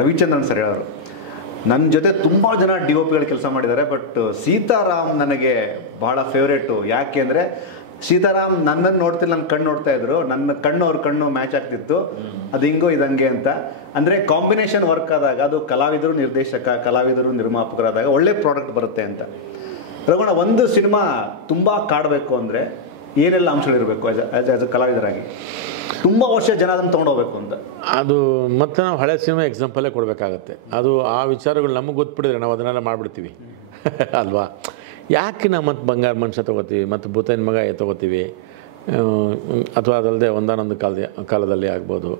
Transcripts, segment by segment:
Ravichandran sir ಹೇಳೋರು, ನನ್ನ ಜೊತೆ ತುಂಬ ಜನ DOPಗಳು ಕೆಲಸ ಮಾಡಿದ್ದಾರೆ, ಬಟ್ ಸೀತಾರಾಮ್ ನನಗೆ ಭಾಳ ಫೇವ್ರೇಟು. ಯಾಕೆ ಅಂದರೆ ಸೀತಾರಾಮ್ ನನ್ನನ್ನು ನೋಡ್ತಿಲ್ಲ, ನನ್ನ ಕಣ್ಣು ನೋಡ್ತಾ ಇದ್ರು, ನನ್ನ ಕಣ್ಣು ಅವ್ರ ಕಣ್ಣು ಮ್ಯಾಚ್ ಆಗ್ತಿತ್ತು, ಅದು ಹಿಂಗೋ ಇದಂಗೆ ಅಂತ. ಅಂದರೆ ಕಾಂಬಿನೇಷನ್ ವರ್ಕ್ ಆದಾಗ ಅದು ಕಲಾವಿದರು ನಿರ್ದೇಶಕ, ಕಲಾವಿದರು ನಿರ್ಮಾಪಕರಾದಾಗ ಒಳ್ಳೆ ಪ್ರಾಡಕ್ಟ್ ಬರುತ್ತೆ ಅಂತ. ರಘುಣ, ಒಂದು ಸಿನಿಮಾ ತುಂಬ ಕಾಡಬೇಕು ಅಂದರೆ ಏನೆಲ್ಲ ಅಂಶಗಳಿರಬೇಕು ಆ್ಯಸ್ ಅ ಕಲಾವಿದರಾಗಿ? ತುಂಬ ವರ್ಷ ಜನ ಅದನ್ನು ತೊಗೊಂಡೋಗ್ಬೇಕು ಅಂತ. ಅದು ಮತ್ತೆ ನಾವು ಹಳೆ ಸಿನಿಮಾ ಎಕ್ಸಾಂಪಲೇ ಕೊಡಬೇಕಾಗತ್ತೆ. ಅದು ಆ ವಿಚಾರಗಳು ನಮಗೆ ಗೊತ್ತುಬಿಡಿದ್ರೆ ನಾವು ಅದನ್ನೆಲ್ಲ ಮಾಡಿಬಿಡ್ತೀವಿ ಅಲ್ವಾ? ಯಾಕೆ ನಾವು ಮತ್ತು ಬಂಗಾರ ಮನುಷ್ಯ ತೊಗೋತೀವಿ, ಮತ್ತು ಭೂತೈನ ಮಗ ತೊಗೋತೀವಿ, ಅಥವಾ ಅದಲ್ಲದೆ ಒಂದಾನೊಂದು ಕಾಲದಲ್ಲಿ ಆಗ್ಬೋದು,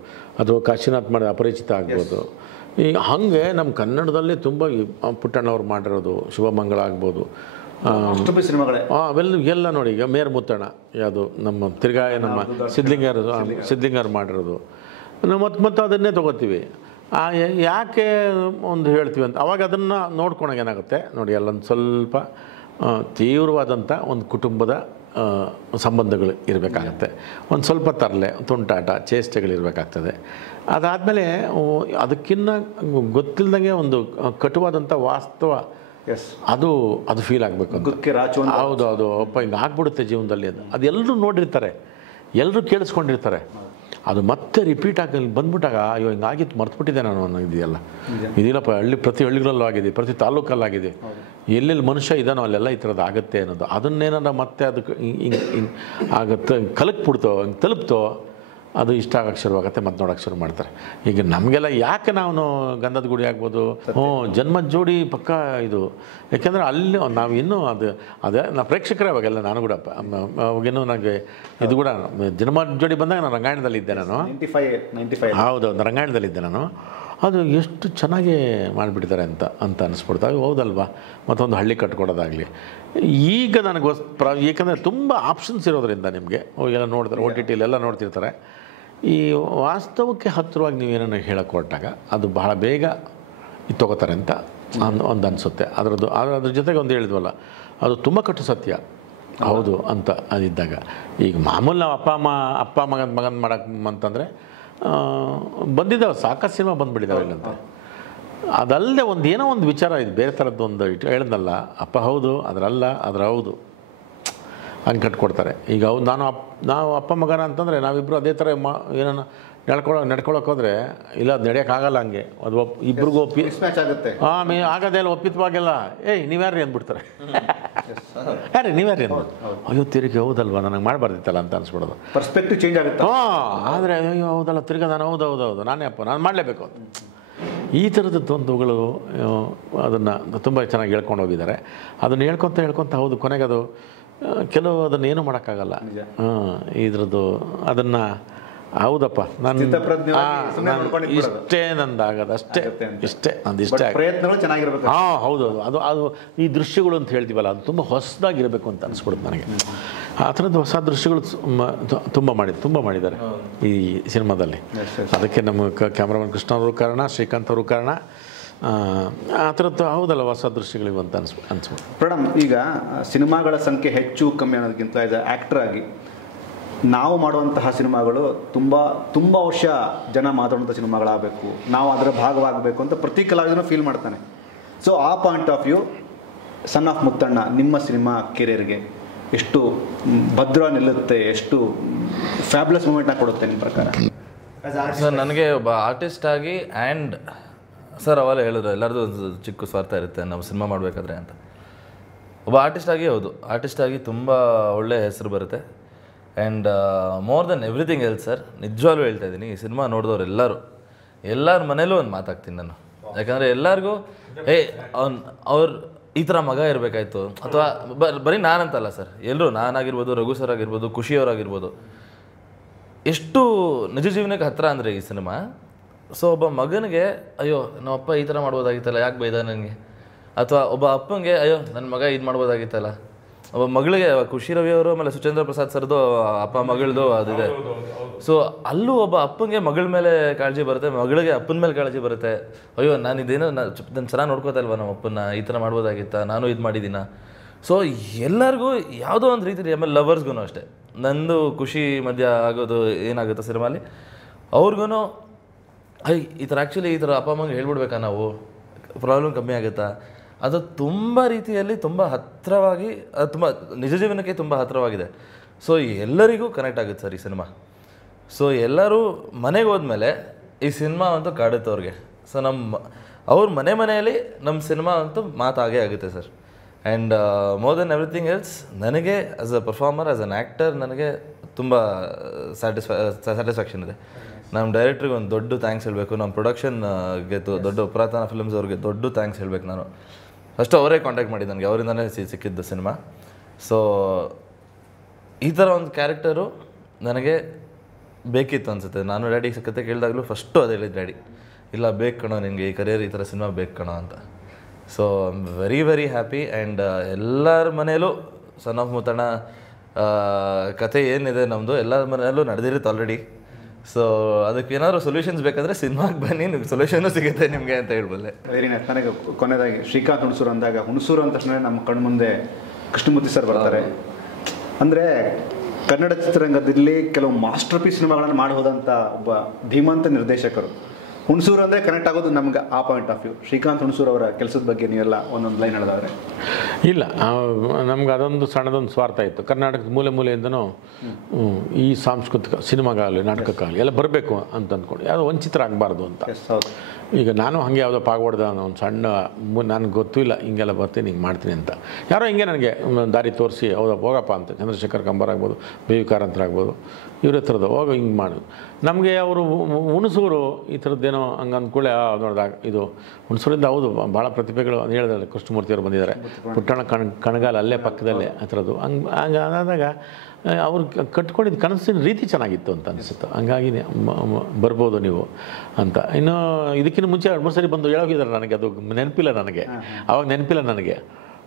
ಅಥವಾ ಕಾಶಿನಾಥ್ ಮಾಡಿದ ಅಪರಿಚಿತ ಆಗ್ಬೋದು. ಈಗ ಹಾಗೆ ನಮ್ಮ ಕನ್ನಡದಲ್ಲಿ ತುಂಬ ಪುಟ್ಟಣ್ಣವ್ರು ಮಾಡಿರೋದು ಶುಭಮಂಗಳ ಆಗ್ಬೋದು, ಅವೆಲ್ಲ ಎಲ್ಲ ನೋಡಿ. ಈಗ ಮೇರ್ ಮುತ್ತಣ್ಣ ಯಾವುದು ನಮ್ಮ ತಿರ್ಗಾ ನಮ್ಮ ಸಿದ್ಲಿಂಗರು ಮಾಡಿರೋದು, ನಾವು ಮತ್ತೆ ಅದನ್ನೇ ತೊಗೋತೀವಿ. ಯಾಕೆ ಒಂದು ಹೇಳ್ತೀವಿ ಅಂತ ಅವಾಗ ಅದನ್ನು ನೋಡ್ಕೊಳಗೆ ಏನಾಗುತ್ತೆ ನೋಡಿ, ಅಲ್ಲೊಂದು ಸ್ವಲ್ಪ ತೀವ್ರವಾದಂಥ ಒಂದು ಕುಟುಂಬದ ಸಂಬಂಧಗಳು ಇರಬೇಕಾಗತ್ತೆ, ಒಂದು ಸ್ವಲ್ಪ ತರಲೆ ತುಂಟಾಟ ಚೇಷ್ಟೆಗಳಿರಬೇಕಾಗ್ತದೆ. ಅದಾದಮೇಲೆ ಅದಕ್ಕಿಂತ ಗೊತ್ತಿಲ್ಲದಂಗೆ ಒಂದು ಕಟುವಾದಂಥ ವಾಸ್ತವ ಅದು ಫೀಲ್ ಆಗಬೇಕು ಅಂತ. ಹೌದು ಅಪ್ಪ ಹಿಂಗೆ ಆಗ್ಬಿಡುತ್ತೆ ಜೀವನದಲ್ಲಿ ಅದು ಎಲ್ಲರೂ ನೋಡಿರ್ತಾರೆ, ಎಲ್ಲರೂ ಕೇಳಿಸ್ಕೊಂಡಿರ್ತಾರೆ. ಅದು ಮತ್ತೆ ರಿಪೀಟ್ ಆಗಿ ಬಂದ್ಬಿಟ್ಟಾಗ ಅಯ್ಯೋ ಹಿಂಗಾಗಿತ್ತು ಮರ್ತುಬಿಟ್ಟಿದ್ದೆ ನಾನು ಅನ್ನೋದಿದೆಯಲ್ಲ, ಇದಿಲ್ಲಪ್ಪ ಪ್ರತಿ ಹಳ್ಳಿಗಳಲ್ಲೂ ಆಗಿದೆ, ಪ್ರತಿ ತಾಲೂಕಲ್ಲಾಗಿದೆ, ಎಲ್ಲೆಲ್ಲಿ ಮನುಷ್ಯ ಇದ್ದಾನೋ ಅಲ್ಲೆಲ್ಲ ಈ ಥರದ್ದು ಆಗುತ್ತೆ ಅನ್ನೋದು. ಅದನ್ನೇನಾರ ಮತ್ತೆ ಅದಕ್ಕೆ ಹಿಂಗೆ ಆಗುತ್ತೆ, ಕಲಕ್ಬಿಡ್ತೋ, ಹಿಂಗೆ ತಲುಪ್ತೋ, ಅದು ಇಷ್ಟ ಆಗಕ್ಕೆ ಶುರುವಾಗುತ್ತೆ, ಮತ್ತೆ ನೋಡೋಕ್ಕೆ ಶುರು ಮಾಡ್ತಾರೆ. ಈಗ ನಮಗೆಲ್ಲ ಯಾಕೆ ನಾವು ಗಂಧದ ಗುಡಿ ಆಗ್ಬೋದು, ಜನ್ಮದ ಜೋಡಿ ಪಕ್ಕ ಇದು, ಯಾಕೆಂದರೆ ಅಲ್ಲಿ ನಾವು ಇನ್ನೂ ಅದೇ ನಾವು ಪ್ರೇಕ್ಷಕರೇ ಅವಾಗೆಲ್ಲ. ನಾನು ಕೂಡ ಅವಾಗೇನು ನನಗೆ ಇದು ಕೂಡ ಜನ್ಮದ ಜೋಡಿ ಬಂದಾಗ ನಾನು ರಂಗಾಯಣದಲ್ಲಿದ್ದೆ, ನಾನು 95 ಹೌದು ರಂಗಾಯಣದಲ್ಲಿದ್ದೆ ನಾನು. ಅದು ಎಷ್ಟು ಚೆನ್ನಾಗಿ ಮಾಡಿಬಿಡ್ತಾರೆ ಅಂತ ಅನಿಸ್ಬಿಡ್ತಾವೆ. ಹೌದಲ್ವಾ? ಮತ್ತೊಂದು ಹಳ್ಳಿ ಕಟ್ಕೊಡೋದಾಗಲಿ. ಈಗ ನನಗೆ ಏಕೆಂದರೆ ತುಂಬ ಆಪ್ಷನ್ಸ್ ಇರೋದ್ರಿಂದ ನಿಮಗೆ ಎಲ್ಲ ನೋಡ್ತಾರೆ, OTT ಎಲ್ಲ ನೋಡ್ತಿರ್ತಾರೆ. ಈ ವಾಸ್ತವಕ್ಕೆ ಹತ್ತಿರವಾಗಿ ನೀವೇನೋ ಹೇಳಕ್ಕೆ ಹೊರಟಾಗ ಅದು ಬಹಳ ಬೇಗ ಇದು ತೊಗೋತಾರೆ ಅಂತ ಒಂದು ಅನಿಸುತ್ತೆ. ಅದ್ರ ಜೊತೆಗೆ ಒಂದು ಹೇಳಿದ್ವಲ್ಲ, ಅದು ತುಂಬ ಕಟ್ಟು ಸತ್ಯ ಹೌದು ಅಂತ ಅದಿದ್ದಾಗ. ಈಗ ಮಾಮೂಲು ನಾವು ಅಪ್ಪ ಮಗನ ಮಾಡಕ್ಕೆ ಅಂತಂದರೆ ಬಂದಿದ್ದಾವೆ, ಸಾಕಷ್ಟು ಸಿನಿಮಾ ಬಂದುಬಿಟ್ಟಿದ್ದಾವೆ ಇಲ್ಲಂತೆ. ಅದಲ್ಲದೆ ಏನೋ ಒಂದು ವಿಚಾರ ಇದು ಬೇರೆ ಥರದ್ದು ಒಂದು ಹೇಳಿದ್ನಲ್ಲ, ಅಪ್ಪ ಹೌದು ಅದರಲ್ಲ ಅದ್ರ ಹೌದು ಹಂಗೆ ಕಟ್ಕೊಡ್ತಾರೆ. ಈಗ ನಾವು ಅಪ್ಪ ಮಗನ ಅಂತಂದರೆ ನಾವಿಬ್ಬರು ಅದೇ ಥರ ಏನೋ ನಡ್ಕೊಳಕ್ಕೆ ಹೋದರೆ ಇಲ್ಲ, ಅದು ನಡೆಯೋಕ್ಕಾಗಲ್ಲ. ಹಂಗೆ ಅದು ಇಬ್ರಿಗೂ ಆಗೋದೇ ಇಲ್ಲ, ಒಪ್ಪಿತವಾಗೆಲ್ಲ ನೀವ್ಯಾರು ಅಂದ್ಬಿಡ್ತಾರೆ. ನೀವ್ಯಾರು ಅಂದ್ಬಿಟ್ಟು ಅಯ್ಯೋ ತಿರುಗಿ ಹೌದಲ್ವ ನನಗೆ ಮಾಡಬಾರ್ದಿತ್ತಲ್ಲ ಅಂತ ಅನ್ಸ್ಬಿಡೋದು. ಪರ್ಸ್ಪೆಕ್ಟಿವ್ ಚೇಂಜ್ ಆಗುತ್ತೆ. ಆದರೆ ಅಯ್ಯೋ ಹೌದಲ್ಲ ತಿರ್ಗಿ ನಾನು ಹೌದು ನಾನೇ ಅಪ್ಪ ನಾನು ಮಾಡಲೇಬೇಕು ಅಂತ. ಈ ಥರದ ತೊಂದರೆಗಳು ಅದನ್ನು ತುಂಬ ಚೆನ್ನಾಗಿ ಹೇಳ್ಕೊಂಡು ಹೋಗಿದ್ದಾರೆ. ಅದನ್ನು ಹೇಳ್ಕೊತ ಹೌದು ಕೊನೆಗೆ ಅದು ಕೆಲವು ಅದನ್ನು ಏನೂ ಮಾಡೋಕ್ಕಾಗಲ್ಲ. ಇದ್ರದ್ದು ಅದನ್ನು ಹೌದಪ್ಪ ನಾನು ಇಷ್ಟೇ ನಂದಾಗದು ಇಷ್ಟೇ ನಂದು ಇಷ್ಟೇ ಪ್ರಯತ್ನಗಳು ಚೆನ್ನಾಗಿರ್ಬೇಕು. ಹೌದು ಅದು ಈ ದೃಶ್ಯಗಳು ಅಂತ ಹೇಳ್ತೀವಲ್ಲ, ಅದು ತುಂಬ ಹೊಸದಾಗಿರಬೇಕು ಅಂತ ಅನಿಸ್ಬಿಡುತ್ತೆ ನನಗೆ. ಆ ಥರದ್ದು ಹೊಸ ದೃಶ್ಯಗಳು ತುಂಬ ಮಾಡಿದ್ದಾರೆ ಈ ಸಿನಿಮಾದಲ್ಲಿ. ಅದಕ್ಕೆ ನಮ್ಮ ಕ್ಯಾಮ್ರಾಮನ್ ಕೃಷ್ಣ ಅವರು ಕಾರಣ, ಶ್ರೀಕಾಂತ್ ಅವರು ಕಾರಣ. ಆ ಥರದ್ದು ಹೌದಲ್ಲ ಹೊಸ ದೃಶ್ಯಗಳಿವೆ ಅಂತ ಅನ್ಸ್ಬಿಟ್ಟು. ಮೇಡಮ್, ಈಗ ಸಿನಿಮಾಗಳ ಸಂಖ್ಯೆ ಹೆಚ್ಚು ಕಮ್ಮಿ ಅನ್ನೋದಕ್ಕಿಂತ ಆ್ಯಕ್ಟರ್ ಆಗಿ ನಾವು ಮಾಡುವಂತಹ ಸಿನಿಮಾಗಳು ತುಂಬ ವರ್ಷ ಜನ ಮಾತಾಡುವಂಥ ಸಿನಿಮಾಗಳಾಗಬೇಕು, ನಾವು ಅದರ ಭಾಗವಾಗಬೇಕು ಅಂತ ಪ್ರತಿ ಕಲಾವಿದನೂ ಫೀಲ್ ಮಾಡ್ತಾನೆ. ಸೊ ಆ point of view son of Muthanna ನಿಮ್ಮ ಸಿನಿಮಾ ಕೆರಿಯರ್ಗೆ ಎಷ್ಟು ಭದ್ರ ನಿಲ್ಲುತ್ತೆ, ಎಷ್ಟು ಫ್ಯಾಬ್ಯುಲಸ್ ಮೂಮೆಂಟ್ನ ಕೊಡುತ್ತೆ ನಿಮ್ಮ ಪ್ರಕಾರ? ಸರ್, ನನಗೆ ಒಬ್ಬ ಆರ್ಟಿಸ್ಟ್ ಆಗಿ ಆ್ಯಂಡ್ ಸರ್ ಅವೆಲ್ಲ ಹೇಳಿದ್ರು ಎಲ್ಲರದು ಒಂದು ಚಿಕ್ಕ ಸ್ವಾರ್ಥ ಇರುತ್ತೆ ನಾವು ಸಿನಿಮಾ ಮಾಡಬೇಕಾದ್ರೆ ಅಂತ. ಒಬ್ಬ ಆರ್ಟಿಸ್ಟ್ ಆಗಿ ಹೌದು, ಆರ್ಟಿಸ್ಟ್ ಆಗಿ ತುಂಬ ಒಳ್ಳೆ ಹೆಸರು ಬರುತ್ತೆ. And more than everything else sir, ನಿಜವಾಗ್ಲೂ ಹೇಳ್ತಾ ಇದ್ದೀನಿ, ಈ ಸಿನಿಮಾ ನೋಡಿದವ್ರು ಎಲ್ಲರ ಮನೇಲೂ ಒಂದು ಮಾತಾಗ್ತೀನಿ ನಾನು. ಯಾಕಂದರೆ ಎಲ್ಲರಿಗೂ ಅವ್ರು ಈ ಥರ ಮಗ ಇರಬೇಕಾಯ್ತು, ಅಥವಾ ಬರೀ ನಾನಂತಲ್ಲ ಸರ್, ಎಲ್ಲರೂ ನಾನಾಗಿರ್ಬೋದು, ರಘು ಸರ್ ಆಗಿರ್ಬೋದು, ಖುಷಿಯವರಾಗಿರ್ಬೋದು, ಎಷ್ಟು ನಿಜ ಜೀವನಕ್ಕೆ ಹತ್ತಿರ ಅಂದರೆ ಈ ಸಿನಿಮಾ. ಸೊ ಒಬ್ಬ ಮಗನಿಗೆ ಅಯ್ಯೋ ನಮ್ಮಪ್ಪ ಈ ಥರ ಮಾಡ್ಬೋದಾಗಿತ್ತಲ್ಲ, ಯಾಕೆ ಬೈದ ನನಗೆ, ಅಥವಾ ಒಬ್ಬ ಅಪ್ಪಂಗೆ ಅಯ್ಯೋ ನನ್ನ ಮಗ ಇದು ಮಾಡ್ಬೋದಾಗಿತ್ತಲ್ಲ, ಒಬ್ಬ ಮಗಳಿಗೆ ಖುಷಿ ರವಿಯವರು ಆಮೇಲೆ ಸುಚೇಂದ್ರ ಪ್ರಸಾದ್ ಸರ್ದು ಅಪ್ಪ ಮಗಳದು ಅದಿದೆ. ಸೊ ಅಲ್ಲೂ ಒಬ್ಬ ಅಪ್ಪಂಗೆ ಮಗಳ ಮೇಲೆ ಕಾಳಜಿ ಬರುತ್ತೆ, ಮಗಳಿಗೆ ಅಪ್ಪನ ಮೇಲೆ ಕಾಳಜಿ ಬರುತ್ತೆ. ಅಯ್ಯೋ ನಾನು ಇದೇನೋ ನಾನು ಚೆನ್ನಾಗಿ ನೋಡ್ಕೋತಾ ಇಲ್ವಾ ನಮ್ಮ ಅಪ್ಪನ, ಈ ಥರ ಮಾಡ್ಬೋದಾಗಿತ್ತಾ, ನಾನು ಇದು ಮಾಡಿದ್ದೀನ. ಸೊ ಎಲ್ಲರಿಗೂ ಯಾವುದೋ ಒಂದು ರೀತಿ, ಆಮೇಲೆ ಲವರ್ಸ್ಗೂ ಅಷ್ಟೇ, ನಂದು ಖುಷಿ ಮಧ್ಯ ಆಗೋದು ಏನಾಗುತ್ತೆ ಸಿನಿಮಾಲಿ, ಅವ್ರಿಗೂ ಈ ಥರ ಆ್ಯಕ್ಚುಲಿ ಈ ಥರ ಅಪ್ಪ ಅಮ್ಮಂಗೆ ಹೇಳ್ಬಿಡ್ಬೇಕಾ ನಾವು, ಪ್ರಾಬ್ಲಮ್ ಕಮ್ಮಿ ಆಗುತ್ತಾ, ಅದು ತುಂಬ ರೀತಿಯಲ್ಲಿ ತುಂಬ ಹತ್ತಿರವಾಗಿ, ತುಂಬ ನಿಜ ಜೀವನಕ್ಕೆ ತುಂಬ ಹತ್ತಿರವಾಗಿದೆ. ಸೊ ಎಲ್ಲರಿಗೂ ಕನೆಕ್ಟ್ ಆಗುತ್ತೆ ಸರ್ ಈ ಸಿನಿಮಾ. ಸೊ ಎಲ್ಲರೂ ಮನೆಗೆ ಹೋದ್ಮೇಲೆ ಈ ಸಿನಿಮಾ ಅಂತೂ ಕಾಡುತ್ತೆ ಅವ್ರಿಗೆ. ಸೊ ಅವ್ರ ಮನೆಯಲ್ಲಿ ನಮ್ಮ ಸಿನಿಮಾ ಅಂತೂ ಮಾತಾಗೇ ಆಗುತ್ತೆ sir. And more than everything else, ನನಗೆ as a performer, as an actor ನನಗೆ ತುಂಬ ಸ್ಯಾಟಿಸ್ಫ್ಯಾಕ್ಷನ್ ಇದೆ. ನಮ್ಮ ಡೈರೆಕ್ಟ್ರಿಗೆ ಒಂದು ದೊಡ್ಡ ಥ್ಯಾಂಕ್ಸ್ ಹೇಳಬೇಕು, ನಮ್ಮ ಪ್ರೊಡಕ್ಷನ್ಗೆ ದೊಡ್ಡ ಪುರಾತನ ಫಿಲ್ಮ್ಸ್ ಅವ್ರಿಗೆ ದೊಡ್ಡ ಥ್ಯಾಂಕ್ಸ್ ಹೇಳಬೇಕು ನಾನು. ಫಸ್ಟು ಅವರೇ ಕಾಂಟ್ಯಾಕ್ಟ್ ಮಾಡಿದ್ದು ನನಗೆ, ಅವರಿಂದನೇ ಸಿಕ್ಕಿದ್ದು ಸಿನಿಮಾ. ಸೊ ಈ ಥರ ಒಂದು ಕ್ಯಾರೆಕ್ಟರು ನನಗೆ ಬೇಕಿತ್ತು ಅನಿಸುತ್ತೆ. ನಾನು ಡ್ಯಾಡಿ ಕತೆ ಕೇಳಿದಾಗಲೂ ಫಸ್ಟು ಅದೇ ಹೇಳಿದ್ದು ಡ್ಯಾಡಿ, ಇಲ್ಲ ಬೇಕು ಕಣೋ ನಿನಗೆ ಈ ಕರಿಯರ್, ಈ ಥರ ಸಿನಿಮಾ ಬೇಕು ಕಣೋ ಅಂತ. So I am very very happy. And ಎಲ್ಲರ ಮನೆಯಲ್ಲೂ ಸನ್ ಆಫ್ ಮುತ್ತಣ್ಣ ಕತೆ ಏನಿದೆ ನಮ್ಮದು ಎಲ್ಲರ ಮನೆಯಲ್ಲೂ ನಡೆದಿರುತ್ತೆ ಆಲ್ರೆಡಿ. ಸೊ ಅದಕ್ಕೆ ಏನಾದರೂ ಸೊಲ್ಯೂಷನ್ಸ್ ಬೇಕಾದರೆ ಸಿನಿಮಾಗೆ ಬನ್ನಿ, ನಿಮ್ಗೆ ಸೊಲ್ಯೂಷನ್ನು ಸಿಗುತ್ತೆ ನಿಮಗೆ ಅಂತ ಹೇಳ್ಬಲ್ಲೆ. Very nice. ನನಗೆ ಕೊನೆಯದಾಗಿ ಶ್ರೀಕಾಂತ್ ಹುಣಸೂರು ಅಂದಾಗ, ಹುಣಸೂರು ಅಂದ ತಕ್ಷಣ ನಮ್ಮ ಕಣ್ಣು ಮುಂದೆ ಕೃಷ್ಣಮೂರ್ತಿ ಸರ್ ಬರ್ತಾರೆ. ಅಂದರೆ ಕನ್ನಡ ಚಿತ್ರರಂಗದಲ್ಲಿ ಕೆಲವು ಮಾಸ್ಟರ್ ಪೀಸ್ ಸಿನಿಮಾಗಳನ್ನು ಮಾಡಿ ಹೋದಂಥ ಒಬ್ಬ ಧೀಮಂತ ನಿರ್ದೇಶಕರು. ಹುಣಸೂರು ಅಂದರೆ ಕನೆಕ್ಟ್ ಆಗೋದು ನಮ್ಗೆ ಆ point of view. Srikanth Hunsur ಅವರ ಕೆಲಸದ ಬಗ್ಗೆ ನೀವೆಲ್ಲ ಒಂದೊಂದು ಲೈನ್ ಹೇಳಿದವ್ರೆ. ಇಲ್ಲ, ನಮ್ಗೆ ಅದೊಂದು ಸಣ್ಣದೊಂದು ಸ್ವಾರ್ಥ ಇತ್ತು. ಕರ್ನಾಟಕದ ಮೂಲೆ ಮೂಲೆಯಿಂದನೂ ಈ ಸಾಂಸ್ಕೃತಿಕ ಸಿನಿಮಾಗಾಗಲಿ ನಾಟಕಕ್ಕಾಗಲಿ ಎಲ್ಲ ಬರಬೇಕು ಅಂತ ಅಂದ್ಕೊಂಡು, ಯಾವುದೋ ವಂಚಿತರ ಆಗಬಾರ್ದು ಅಂತ. ಈಗ ನಾನು ಹಾಗೆ ಯಾವುದೋ ಪಾಗವಡ್ದ ಒಂದು ಸಣ್ಣ ನನಗೆ ಗೊತ್ತಿಲ್ಲ ಹಿಂಗೆಲ್ಲ ಬರ್ತೀನಿ ಹಿಂಗೆ ಮಾಡ್ತೀನಿ ಅಂತ, ಯಾರೋ ಹಿಂಗೆ ನನಗೆ ದಾರಿ ತೋರಿಸಿ ಹೌದಾ ಹೋಗಪ್ಪ ಅಂತ, ಚಂದ್ರಶೇಖರ್ ಕಂಬಾರ್ ಆಗ್ಬೋದು, ಬಿ ವಿ ಕಾರಂತರ ಆಗ್ಬೋದು, ಇವ್ರ ಹತ್ರದ್ದು ಹೋಗ ಹಿಂಗೆ ಮಾಡೋದು. ನಮಗೆ ಅವರು ಹುಣಸೂರು ಈ ಥರದ್ದೇನೋ ಹಂಗೆ ಅಂದ್ಕೊಳ್ಳೆ ನೋಡಿದಾಗ ಇದು ಹುಣಸೂರಿಂದ ಹೌದು ಭಾಳ ಪ್ರತಿಭೆಗಳು ಹೇಳಿದ್ರೆ ಕೃಷ್ಣಮೂರ್ತಿಯವರು ಬಂದಿದ್ದಾರೆ, ಪುಟ್ಟಣ ಕಣಗಾಲ ಅಲ್ಲೇ ಪಕ್ಕದಲ್ಲೇ ಆ ಥರದ್ದು. ಹಂಗೆ ಆದಾಗ ಅವ್ರು ಕಟ್ಕೊಂಡಿದ್ದು ಕನಸಿನ ರೀತಿ ಚೆನ್ನಾಗಿತ್ತು ಅಂತ ಅನಿಸುತ್ತೆ. ಹಂಗಾಗಿ ಬರ್ಬೋದು ನೀವು ಅಂತ. ಇನ್ನು ಇದಕ್ಕಿಂತ ಮುಂಚೆ 2-3 ಸರಿ ಬಂದು ಹೇಳೋಗಿದ್ದಾರೆ ನನಗೆ, ಅದು ನೆನಪಿಲ್ಲ ನನಗೆ, ಆವಾಗ ನೆನಪಿಲ್ಲ ನನಗೆ.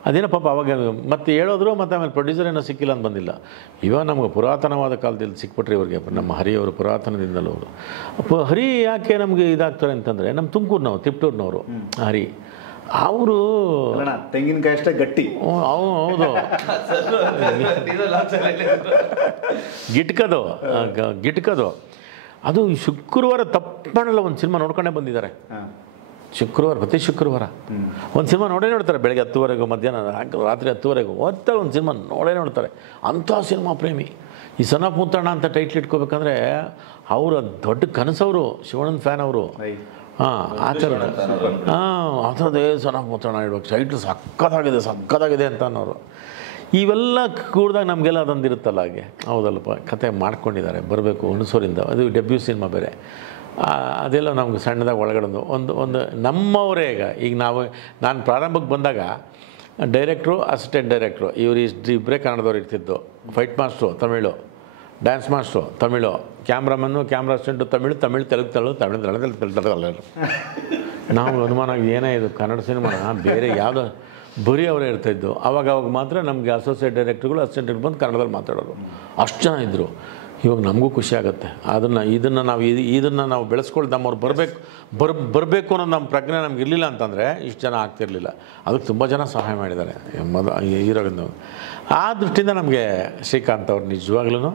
ಅದೇನೋ ಪಾಪ ಅವಾಗ ಮತ್ತೆ ಹೇಳೋದ್ರು, ಮತ್ತು ಆಮೇಲೆ ಪ್ರೊಡ್ಯೂಸರ್ ಏನೋ ಸಿಕ್ಕಿಲ್ಲ ಅಂತ ಬಂದಿಲ್ಲ. ಇವಾಗ ನಮ್ಗೆ ಪುರಾತನವಾದ ಕಾಲದಲ್ಲಿ ಸಿಕ್ಬಿಟ್ರೆ ಇವ್ರಿಗೆ, ನಮ್ಮ ಹರಿಯವರು ಪುರಾತನದಿಂದಲೂ ಅವರು. ಹರಿ ಯಾಕೆ ನಮಗೆ ಇದಾಗ್ತಾರೆ ಅಂತಂದರೆ, ನಮ್ಮ ತುಮಕೂರಿನವ್ರು, ತಿಪ್ಟೂರಿನವರು ಹರಿ, ಅವರು ತೆಂಗಿನಕಾಯಿ ಅಷ್ಟೇ ಗಟ್ಟಿ. ಹೌದು, ಗಿಟ್ಕದು ಅದು ಶುಕ್ರವಾರ ತಪ್ಪಣಲ್ಲ ಒಂದು ಸಿನಿಮಾ ನೋಡ್ಕೊಂಡೇ ಬಂದಿದ್ದಾರೆ. ಶುಕ್ರವಾರ, ಪ್ರತಿ ಶುಕ್ರವಾರ ಒಂದು ಸಿನಿಮಾ ನೋಡ್ತಾರೆ. ಬೆಳಗ್ಗೆ 10ವರೆಗೂ, ಮಧ್ಯಾಹ್ನ ರಾತ್ರಿ 10ವರೆಗೂ ಓದ್ತಾರೆ ಒಂದು ಸಿನಿಮಾ ನೋಡ್ತಾರೆ. ಅಂಥ ಸಿನಿಮಾ ಪ್ರೇಮಿ. ಈ ಸನ್ ಆಫ್ ಮುತ್ತಣ್ಣ ಅಂತ ಟೈಟ್ಲ್ ಇಟ್ಕೋಬೇಕಂದ್ರೆ ಅವರ ದೊಡ್ಡ ಕನಸವರು, ಶಿವಣ್ಣನ ಫ್ಯಾನ್ ಅವರು. ಆ ಥರದ ಆ ಥರದೇ ಸನ್ ಆಫ್ ಮುತ್ತಣ್ಣ ಇಡ್ಬೇಕು, ಟೈಟ್ಲ್ ಸಕ್ಕತ್ತಾಗಿದೆ ಅಂತ ಅನ್ನೋರು. ಇವೆಲ್ಲ ಕೂಡಿದಾಗ ನಮಗೆಲ್ಲ ಅದೊಂದು ಇರುತ್ತಲ್ಲ, ಹಾಗೆ ಹೌದಲ್ಲಪ್ಪ ಕತೆ ಮಾಡ್ಕೊಂಡಿದ್ದಾರೆ, ಬರಬೇಕು ಹುಣಸೂರಿಂದ. ಅದು ಡೆಬ್ಯೂ ಸಿನಿಮಾ ಬೇರೆ, ಅದೆಲ್ಲ ನಮ್ಗೆ ಸಣ್ಣದಾಗಿ ಒಳಗಡೆ ಒಂದು ನಮ್ಮವರೇ. ಈಗ ನಾನು ಪ್ರಾರಂಭಕ್ಕೆ ಬಂದಾಗ ಡೈರೆಕ್ಟ್ರು, ಅಸಿಸ್ಟೆಂಟ್ ಡೈರೆಕ್ಟ್ರು ಇವರು ಇಬ್ಬರೇ ಕನ್ನಡದವ್ರು ಇರ್ತಿದ್ದು. Fight master Tamil, dance master Tamil, cameraman, camera assistant Tamil, Telugu. ನಾವು ಅನುಮಾನ ಏನೇ ಇದು ಕನ್ನಡ ಸಿನಿಮಾ ಬೇರೆ ಯಾವುದೋ ಬರೀ ಅವರೇ ಇರ್ತಾಯಿದ್ದು. ಅವಾಗ ಮಾತ್ರ ನಮಗೆ ಅಸೋಸಿಯೇಟ್ ಡೈರೆಕ್ಟ್ರುಗಳು, ಅಸಿಸ್ಟೆಂಟ್ ಡೈರೆಕ್ಟ್ರು ಬಂದು ಕನ್ನಡದಲ್ಲಿ ಮಾತಾಡೋರು. ಅಷ್ಟು ಜನ ಇದ್ದರು. ಇವಾಗ ನಮಗೂ ಖುಷಿ ಆಗುತ್ತೆ. ಇದನ್ನು ನಾವು ಬೆಳೆಸ್ಕೊಂಡು ನಮ್ಮವ್ರು ಬರಬೇಕು ಅನ್ನೋದು ನಮ್ಮ ಪ್ರಜ್ಞೆ ನಮ್ಗೆ ಇರಲಿಲ್ಲ ಅಂತಂದರೆ ಇಷ್ಟು ಜನ ಆಗ್ತಿರಲಿಲ್ಲ. ಅದಕ್ಕೆ ತುಂಬ ಜನ ಸಹಾಯ ಮಾಡಿದ್ದಾರೆ ಹೀರೋಗಿಂದ. ಆ ದೃಷ್ಟಿಯಿಂದ ನಮಗೆ ಶ್ರೀಕಾಂತ್ ಅವ್ರು ನಿಜವಾಗ್ಲೂ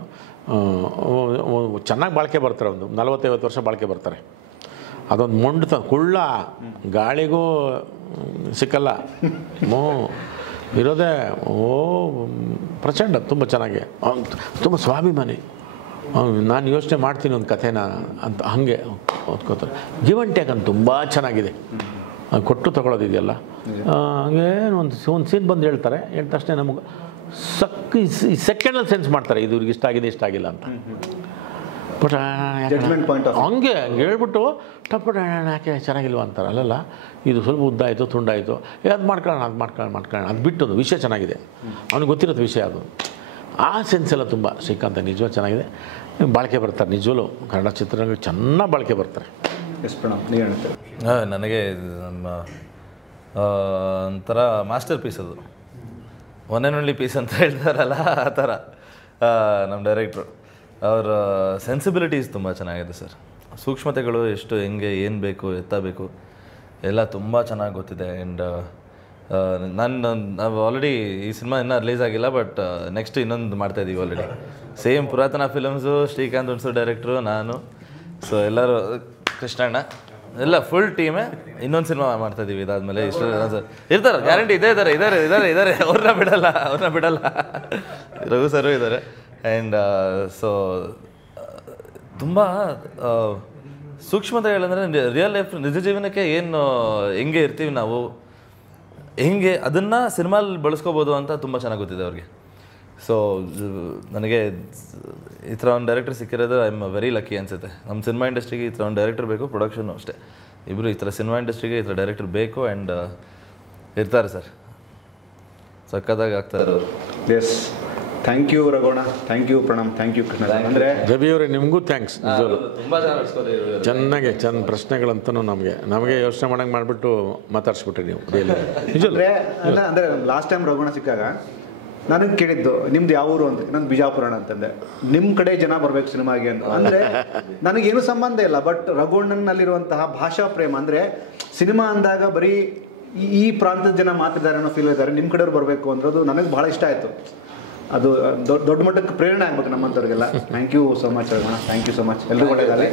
ಚೆನ್ನಾಗಿ ಬಾಳಿಕೆ ಬರ್ತಾರೆ. ಒಂದು 40-50 ವರ್ಷ ಬಾಳಿಕೆ ಬರ್ತಾರೆ. ಅದೊಂದು ಮೊಂಡು ಕುಳ್ಳ, ಗಾಳಿಗೂ ಸಿಕ್ಕಲ್ಲ, ಇರೋದೇ ಪ್ರಚಂಡ, ತುಂಬ ಚೆನ್ನಾಗಿ, ತುಂಬ ಸ್ವಾಭಿಮಾನಿ. ನಾನು ಯೋಚನೆ ಮಾಡ್ತೀನಿ ಒಂದು ಕಥೆನ ಅಂತ, ಹಾಗೆ ಓದ್ಕೋತಾರೆ. ಗಿವ್ ಆ್ಯಂಡ್ ಟೇಕ್ ಅಂತ ತುಂಬ ಚೆನ್ನಾಗಿದೆ. ಕೊಟ್ಟು ತಗೊಳ್ಳೋದಿದೆಯಲ್ಲ, ಹಾಗೆ ಒಂದು ಸೀನ್ ಬಂದು ಹೇಳ್ತಾರೆ, ಹೇಳಿದ ತಕ್ಷಣ ನಮಗೆ ಸೆಕೆಂಡಲ್ಲಿ ಸೆನ್ಸ್ ಮಾಡ್ತಾರೆ, ಇದು ಇವ್ರಿಗೆ ಇಷ್ಟ ಆಗಿದೆ, ಇಷ್ಟ ಆಗಿಲ್ಲ ಅಂತ. ಬಟ್ ಹಂಗೆ ಹೇಳ್ಬಿಟ್ಟು ಟಪ್ಪಟ ಯಾಕೆ ಚೆನ್ನಾಗಿಲ್ವ ಅಂತಾರೆ. ಅಲ್ಲಲ್ಲ, ಇದು ಸ್ವಲ್ಪ ಉದ್ದ ಆಯಿತು, ತುಂಡಾಯಿತು, ಅದು ಮಾಡ್ಕೊಳ್ಳೋಣ ಅದು ಬಿಟ್ಟು ಒಂದು ವಿಷಯ ಚೆನ್ನಾಗಿದೆ, ಅವ್ನಿಗೆ ಗೊತ್ತಿರೋದು ವಿಷಯ ಅದು. ಆ ಸೆನ್ಸ್ ಎಲ್ಲ ತುಂಬ ಶ್ರೀಕಾಂತ ನಿಜವಾಗ ಚೆನ್ನಾಗಿದೆ. ಬಾಳಿಕೆ ಬರ್ತಾರೆ, ನಿಜವಲ್ಲೂ ಕನ್ನಡ ಚಿತ್ರರಂಗ ಚೆನ್ನಾಗಿ ಬಾಳಿಕೆ ಬರ್ತಾರೆ. ನನಗೆ ನಮ್ಮ ಒಂಥರ ಮಾಸ್ಟರ್ ಪೀಸ್ ಅದು, ಒನ್ ಆ್ಯಂಡ್ ಓನ್ಲಿ ಪೀಸ್ ಅಂತ ಹೇಳ್ತಾರಲ್ಲ ಆ ಥರ. ನಮ್ಮ ಡೈರೆಕ್ಟ್ರು ಅವರ ಸೆನ್ಸಿಬಿಲಿಟೀಸ್ ತುಂಬ ಚೆನ್ನಾಗಿದೆ ಸರ್. ಸೂಕ್ಷ್ಮತೆಗಳು ಎಷ್ಟು, ಹೆಂಗೆ, ಏನು ಬೇಕು, ಎತ್ತಬೇಕು ಎಲ್ಲ ತುಂಬ ಚೆನ್ನಾಗಿ ಗೊತ್ತಿದೆ. ಆ್ಯಂಡ್ ನಾವು ಆಲ್ರೆಡಿ ಈ ಸಿನಿಮಾ ಇನ್ನೂ ರಿಲೀಸ್ ಆಗಿಲ್ಲ, ಬಟ್ ನೆಕ್ಸ್ಟ್ ಇನ್ನೊಂದು ಮಾಡ್ತಾಯಿದ್ದೀವಿ ಆಲ್ರೆಡಿ. ಸೇಮ್ ಪುರಾತನ ಫಿಲಮ್ಸು, ಶ್ರೀಕಾಂತ್ ಹುಣಸೂರು ಡೈರೆಕ್ಟ್ರು, ನಾನು. ಸೊ ಎಲ್ಲರೂ ಕೃಷ್ಣಣ್ಣ ಎಲ್ಲ ಫುಲ್ ಟೀಮೇ. ಇನ್ನೊಂದು ಸಿನಿಮಾ ಮಾಡ್ತಾ ಇದೀವಿ ಇದಾದ್ಮೇಲೆ. ಇಷ್ಟು ಸರ್ ಇರ್ತಾರೆ, ಗ್ಯಾರಂಟಿ ಇದ್ದಾರೆ. ಅವ್ರನ್ನ ಬಿಡಲ್ಲ. ರಘು ಸರು ಇದ್ದಾರೆ. ಆ್ಯಂಡ್ ಸೊ ತುಂಬ ಸೂಕ್ಷ್ಮತೆ ಹೇಳಂದರೆ ರಿಯಲ್ ಲೈಫ್ ನಿಜ ಜೀವನಕ್ಕೆ ಏನು ಹೆಂಗೆ ಇರ್ತೀವಿ ನಾವು, ಹೆಂಗೆ ಅದನ್ನು ಸಿನಿಮಾಲಿ ಬಳಸ್ಕೋಬೋದು ಅಂತ ತುಂಬ ಚೆನ್ನಾಗಿ ಗೊತ್ತಿದೆ ಅವ್ರಿಗೆ. ಸೊ ನನಗೆ ಈ ಥರ ಒಂದು ಡೈರೆಕ್ಟರ್ ಸಿಕ್ಕಿರೋದು ಐ ಆಮ್ ವೆರಿ ಲಕ್ಕಿ ಅನಿಸುತ್ತೆ. ನಮ್ಮ ಸಿನಿಮಾ ಇಂಡಸ್ಟ್ರಿಗೆ ಈ ಥರ ಒಂದು ಡೈರೆಕ್ಟರ್ ಬೇಕು, ಪ್ರೊಡಕ್ಷನ್ನು ಅಷ್ಟೇ. ಇಬ್ಬರು ಈ ಥರ ಸಿನಿಮಾ ಇಂಡಸ್ಟ್ರಿಗೆ ಈ ಥರ ಡೈರೆಕ್ಟರ್ ಬೇಕು. ಆ್ಯಂಡ್ ಇರ್ತಾರೆ ಸರ್, ಸಕ್ಕತ್ತಾಗಿ ಆಗ್ತಾರೆ ಅವರು. ಎಸ್, ಥ್ಯಾಂಕ್ ಯು ರಘೋಣ, thank you Pranam, thank you Krishna. ಅಂದರೆ ರವಿ ಅವರೇ ನಿಮಗೂ ಥ್ಯಾಂಕ್ಸ್. ತುಂಬ ಚೆನ್ನಾಗಿ ಪ್ರಶ್ನೆಗಳಂತೂ ನಮಗೆ ಯೋಚನೆ ಮಾಡಂಗೆ ಮಾಡಿಬಿಟ್ಟು ಮಾತಾಡ್ಸ್ಬಿಟ್ರಿ ನೀವು. ಅಂದರೆ ಲಾಸ್ಟ್ ಟೈಮ್ ರಘೋಣ ಸಿಕ್ಕಾಗ ನನಗೆ ಕೇಳಿದ್ದು ನಿಮ್ದು ಯಾವ ಊರು ಅಂತ. ನಂದು ಬಿಜಾಪುರ ಅಂತಂದೆ. ನಿಮ್ಮ ಕಡೆ ಜನ ಬರಬೇಕು ಸಿನಿಮಾಗೆ ಅಂತ. ಅಂದರೆ ನನಗೇನು ಸಂಬಂಧ ಇಲ್ಲ, ಬಟ್ ರಘುಣ್ಣನಲ್ಲಿರುವಂತಹ ಭಾಷಾ ಪ್ರೇಮ, ಅಂದರೆ ಸಿನಿಮಾ ಅಂದಾಗ ಬರೀ ಈ ಪ್ರಾಂತದ ಜನ ಮಾತಿದ್ದಾರೆ ಅನ್ನೋ ಫೀಲ್ ಇದ್ದಾರೆ, ನಿಮ್ಮ ಕಡೆಯವ್ರು ಬರಬೇಕು ಅಂದ್ರದು ನನಗೆ ಭಾಳ ಇಷ್ಟ ಆಯಿತು. ಅದು ದೊಡ್ಡ ಮಟ್ಟಕ್ಕೆ ಪ್ರೇರಣೆ ಆಗ್ಬೇಕು ನಮ್ಮಂಥವ್ರಿಗೆಲ್ಲ. ಥ್ಯಾಂಕ್ ಯು ಸೊ ಮಚ್ ರಘುಣ, ಥ್ಯಾಂಕ್ ಯು ಸೊ ಮಚ್. ಎಲ್ಲರೂ ಒಳ್ಳೆಯದಾಗಲಿ.